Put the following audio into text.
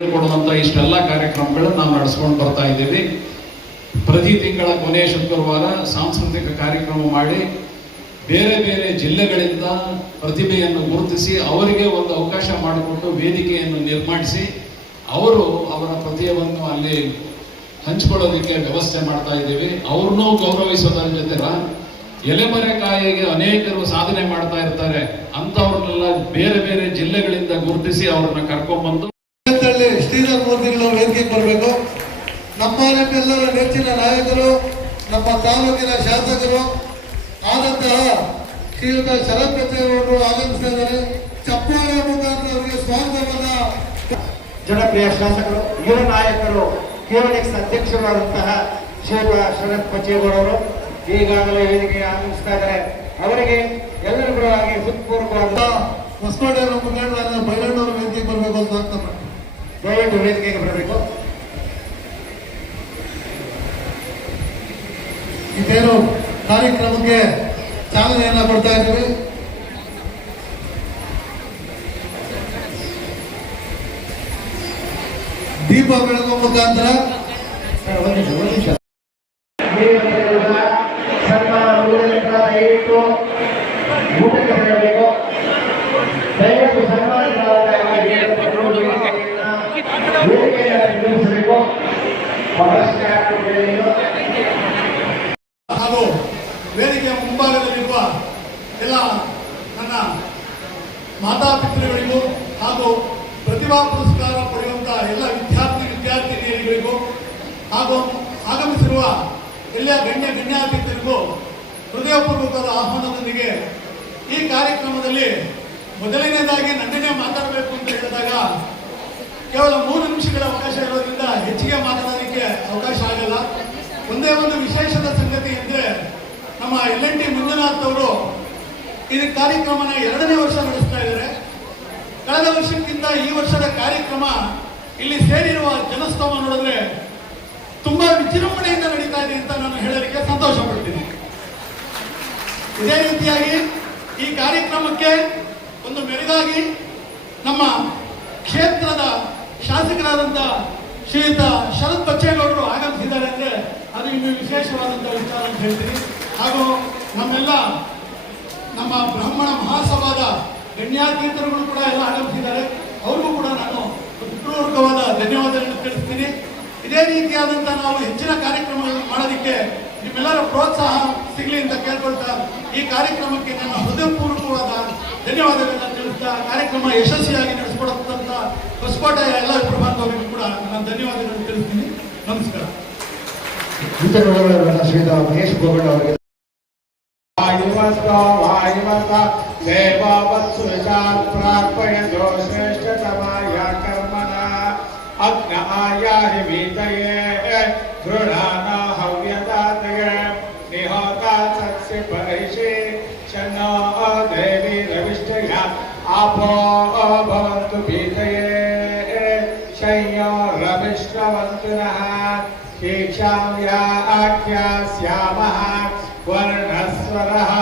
ಕೊಡುವಂತ ಇಷ್ಟೆಲ್ಲ ಕಾರ್ಯಕ್ರಮಗಳನ್ನು ನಾವು ನಡೆಸ್ಕೊಂಡು ಬರ್ತಾ ಇದ್ದೀವಿ. ಪ್ರತಿ ತಿಂಗಳ ಕೊನೆಯ ಶುಕ್ರವಾರ ಸಾಂಸ್ಕೃತಿಕ ಕಾರ್ಯಕ್ರಮ ಮಾಡಿ ಬೇರೆ ಬೇರೆ ಜಿಲ್ಲೆಗಳಿಂದ ಪ್ರತಿಭೆಯನ್ನು ಗುರುತಿಸಿ ಅವರಿಗೆ ಒಂದು ಅವಕಾಶ ಮಾಡಿಕೊಟ್ಟು ವೇದಿಕೆಯನ್ನು ನಿರ್ಮಾಣಿಸಿ ಅವರು ಅವರ ಪ್ರತಿಭೆಯನ್ನು ಅಲ್ಲಿ ಹಂಚಿಕೊಳ್ಳೋದಕ್ಕೆ ವ್ಯವಸ್ಥೆ ಮಾಡ್ತಾ ಇದ್ದೀವಿ. ಅವ್ರನ್ನೂ ಗೌರವಿಸೋದರ ಜೊತೆ ಎಲೆಮರೆಕಾಯಿಗೆ ಅನೇಕರು ಸಾಧನೆ ಮಾಡ್ತಾ ಇರ್ತಾರೆ, ಅಂತವ್ರನ್ನೆಲ್ಲ ಬೇರೆ ಬೇರೆ ಜಿಲ್ಲೆಗಳಿಂದ ಗುರುತಿಸಿ ಅವ್ರನ್ನ ಕರ್ಕೊಂಡ್ಬಂದು ಶ್ರೀಧರ್ ಮೂರ್ತಿಗಳು ವೇದಿಕೆಗೆ ಬರಬೇಕು. ನಮ್ಮೆಲ್ಲರ ನೆಚ್ಚಿನ ನಾಯಕರು, ನಮ್ಮ ತಾಲೂಕಿನ ಶಾಸಕರು ಆದಂತಹ ಶ್ರೀಯುತ ಶರತ್ ಬಚ್ಚೇಗೌಡರು ಆಗಮಿಸ್ತಾ ಇದ್ದಾರೆ. ಚಪ್ಪಾಳೆ ಮುಖಾಂತರ ಅವರಿಗೆ ಸ್ವಾಗತವನ್ನ. ಜನಪ್ರಿಯ ಶಾಸಕರು, ಯುವ ನಾಯಕರು, KODX ಅಧ್ಯಕ್ಷರಾದಂತಹ ಶ್ರೀಯುತ ಶರತ್ ಬಚ್ಚೇಗೌಡರು ಈಗಾಗಲೇ ವೇದಿಕೆಗೆ ಆಗಮಿಸ್ತಾ ಇದ್ದಾರೆ. ಅವರಿಗೆ ಎಲ್ಲರೂ ಕೂಡ ಹೃತ್ಪೂರ್ವಕವಾದ ಹೊಸಕೋಟೆ ಮುಖಂಡರಾದ ಬೈರಣ್ಣವರು ವೇದಿಕೆಗೆ ಬರಬೇಕು ಅಂತ ಆಗ್ತಾರೆ. ದಯವಿಟ್ಟು ವೇದಿಕೆಗೆ ಬರಬೇಕು. ಇದೇನು ಕಾರ್ಯಕ್ರಮಕ್ಕೆ ಚಾಲನೆಯನ್ನ ಕೊಡ್ತಾ ಇದ್ದೀವಿ. ದೀಪ ಬೆಳಗುವ ಮುಖಾಂತರ ದಯವಿಟ್ಟು ಊಟಕ್ಕೆ ಬರಬೇಕು. ದಯವಿಟ್ಟು ನಿರ್ವಹಿಸಬೇಕು. ಹಾಗೂ ವೇದಿಕೆಯ ಮುಂಭಾಗದಲ್ಲಿರುವ ಎಲ್ಲ ನನ್ನ ಮಾತಾಪಿತೃಗಳಿಗೂ ಹಾಗೂ ಪ್ರತಿಭಾ ಪುರಸ್ಕಾರ ಪಡೆಯುವಂತಹ ಎಲ್ಲ ವಿದ್ಯಾರ್ಥಿನಿಯರಿಗೂ ಹಾಗೂ ಆಗಮಿಸಿರುವ ಎಲ್ಲ ಗಣ್ಯಾತಿಥಿಗಳಿಗೂ ಹೃದಯಪೂರ್ವಕವಾದ ಆಹ್ವಾನದೊಂದಿಗೆ ಈ ಕಾರ್ಯಕ್ರಮದಲ್ಲಿ ಮೊದಲನೇದಾಗಿ ನನ್ನನ್ನೇ ಮಾತಾಡಬೇಕು ಅಂತ ಹೇಳಿದಾಗ ಕೇವಲ 3 ನಿಮಿಷಗಳ ಅವಕಾಶ ಇರೋದ್ರಿಂದ ಹೆಚ್ಚಿಗೆ ಮಾತನಾಡಲಿಕ್ಕೆ ಅವಕಾಶ ಆಗಲ್ಲ. ಒಂದೇ ಒಂದು ವಿಶೇಷದ ಸಂಗತಿ ಅಂದರೆ ನಮ್ಮ LNT ಮಂಜುನಾಥ್ ಅವರು ಈ ಕಾರ್ಯಕ್ರಮನ 2ನೇ ವರ್ಷ ನಡೆಸ್ತಾ ಇದ್ದಾರೆ. ಕಳೆದ ವರ್ಷಕ್ಕಿಂತ ಈ ವರ್ಷದ ಕಾರ್ಯಕ್ರಮ ಇಲ್ಲಿ ಸೇರಿರುವ ಜನಸ್ತೋಮ ನೋಡಿದ್ರೆ ತುಂಬಾ ವಿಜೃಂಭಣೆಯಿಂದ ನಡೀತಾ ಇದೆ ಅಂತ ನಾನು ಹೇಳಲಿಕ್ಕೆ ಸಂತೋಷ ಪಡ್ತೀನಿ. ಇದೇ ರೀತಿಯಾಗಿ ಈ ಕಾರ್ಯಕ್ರಮಕ್ಕೆ ಒಂದು ಮೆರುಗಾಗಿ ನಮ್ಮ ಕ್ಷೇತ್ರದ ಶಾಸಕರಾದಂಥ ಶ್ರೀಯುತ ಶರತ್ ಬಚ್ಚೇಗೌಡರು ಆಗಮಿಸಿದ್ದಾರೆ ಅಂದರೆ ಅದು ಇನ್ನು ವಿಶೇಷವಾದಂಥ ವಿಚಾರ ಅಂತ ಹೇಳ್ತೀನಿ. ಹಾಗೂ ನಮ್ಮ ಬ್ರಾಹ್ಮಣ ಮಹಾಸಭಾದ ಗಣ್ಯಾತೀತರುಗಳು ಕೂಡ ಎಲ್ಲ ಆಗಮಿಸಿದ್ದಾರೆ. ಅವ್ರಿಗೂ ಕೂಡ ನಾನು ಹೃತ್ಪೂರ್ವಕವಾದ ಧನ್ಯವಾದಗಳನ್ನು ತಿಳಿಸ್ತೀನಿ. ಇದೇ ರೀತಿಯಾದಂಥ ನಾವು ಹೆಚ್ಚಿನ ಕಾರ್ಯಕ್ರಮಗಳನ್ನು ಮಾಡೋದಕ್ಕೆ ನಿಮ್ಮೆಲ್ಲರ ಪ್ರೋತ್ಸಾಹ ಸಿಗಲಿ ಅಂತ ಕೇಳ್ಕೊಳ್ತಾ ಈ ಕಾರ್ಯಕ್ರಮಕ್ಕೆ ನನ್ನ ಹೃದಯಪೂರ್ವಕವಾದ ಧನ್ಯವಾದಗಳನ್ನ ತಿಳಿಸ್ತಾ ಕಾರ್ಯಕ್ರಮ ಯಶಸ್ವಿಯಾಗಿ ನಡೆಸಿಕೊಡುತ್ತಂತ ಹೊಸಕೋಟೆಯ ಎಲ್ಲ ಪ್ರಬಂಧವರಿಗೂ ಕೂಡ ನಾನು ಧನ್ಯವಾದಗಳನ್ನು ತಿಳಿಸ್ತೀನಿ. ನಮಸ್ಕಾರ. ಶ್ರೀಯುತ ಮಹೇಶ್ ಗೋಗಣ್ಣ ಅವರಿಗೆ ದೇವವತ್ಸು ವಿಚಾರ್ಪಯೋ ಶ್ರೇಷ್ಠತಮಾಯ ಕರ್ಮಣ ಅಗ್ನ ಆಯಾಹಿ ವೀತಯೇ ದೃಢಾನ ಹವ್ಯದಾತಯ ನಿಹೋತ ಸತ್ಸಿ ಪರಿಷಿ ಶನ್ನೋ ದೇವಿ ರವಿಷ್ಠಯ ಆಪೋ ಭವಂತು ಭೀತಯೇ ಶಯ್ಯೋ ರವಿಷ್ಠವಂತುನಃ ಶಿಕ್ಷಾಂ ಯಾ ಆಖ್ಯಾಸ್ಯಾಮಃ ವರ್ಣಸ್ವರಃ